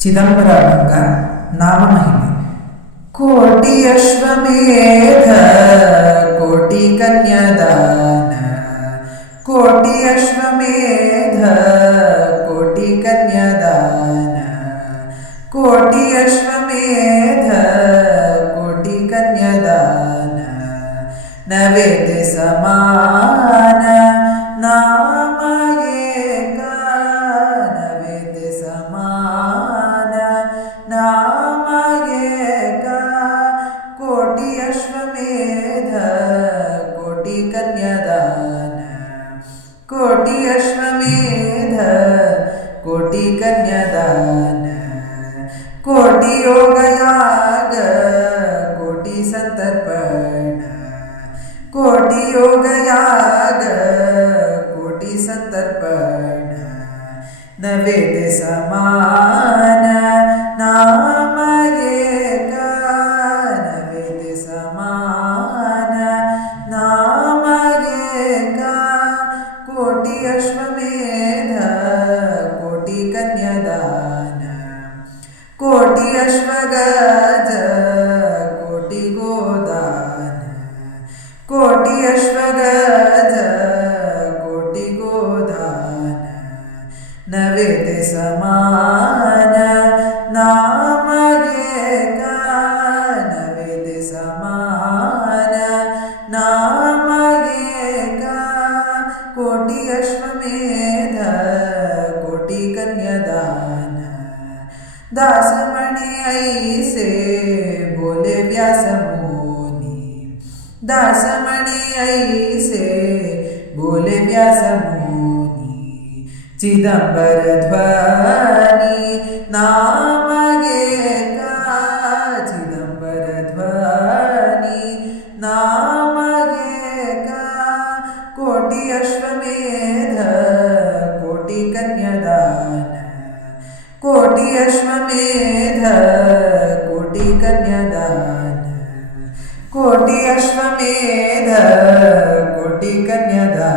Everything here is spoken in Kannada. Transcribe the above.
ಚಿದಂಬರಾಭಂಗ ನಾಮಮಹಿಮೆ. ಕೋಟಿ ಅಶ್ವಮೇಧ ಕೋಟಿ ಕನ್ಯಾದಾನ, ಕೋಟಿ ಅಶ್ವಮೇಧ ಕೋಟಿ ಕನ್ಯಾದಾನ, ಕೋಟಿ ಅಶ್ವಮೇಧ ಕೋಟಿ ಕನ್ಯಾದಾನ, ನವೇದ್ಯ ಸಮಾನ ನಾಮ ಏಕ, ನವೇದ್ಯ ಸಮಾನ ನಾಮ ಏಕ, ಕೋಟಿ ಅಶ್ವಮೇಧ ಕೋಟಿ ಕನ್ಯಾದಾನ, ಕೋಟಿ ಅಶ್ವಮೇಧ ಕೋಟಿ ಕನ್ಯಾದಾನ, ಕೋಟಿ ಯೋಗಯಾಗ ಕೋಟಿ ಸಂತರ್ಪಣ, ಕೋಟಿ ಯೋಗಯಾಗ ಕೋಟಿ ಸಂತರ್ಪಣ, ನವೇದ್ಯ ಸಮಾನ ನಾಮ ಏಕ, ನವೇದ್ಯ ಸಮಾನ ನಾಮ ಏಕ, ಕೋಟಿ ಅಶ್ವಮೇಧ ಕೋಟಿ ಕನ್ಯಾದಾನ, ಕೋಟಿ ಅಶ್ವಗಜ ಕೋಟಿ ಗೋದಾನ, ಕೋಟಿ ಅಶ್ವಗಜ ಕೋಟಿ ಗೋದಾನ, ನವೇದ್ಯ ಸಮಾನ ನಾಮ ಏಕ, ನವೇದ್ಯ ಸಮಾನ ನಾಮ ಏಕ, ಕೋಟಿ ಅಶ್ವಮೇಧ ಕೋಟಿ ಕನ್ಯಾದಾನ, ದಾಸಮಣಿ ಐಸೆ ಬೋಲೆ ವ್ಯಾಸ ಮುನಿ, ದಾಸಮಣಿ ಐಸೆ ಬೋಲೆ ವ್ಯಾಸ ಮುನಿ, ಚಿದಂಬರ ಧ್ವನಿ ನಾಮ ಏಕ, ಚಿದಂಬರ ಧ್ವನಿ ನಾಮ ಏಕ, ಕೋಟಿ ಅಶ್ವಮೇಧ ಕೋಟಿ ಕನ್ಯಾದಾನ, ಕೋಟಿ ಅಶ್ವಮೇಧ ಕೋಟಿ ಕನ್ಯಾದಾನ, ಕೋಟಿ ಅಶ್ವಮೇಧ ಕೋಟಿ ಕನ್ಯಾದಾನ,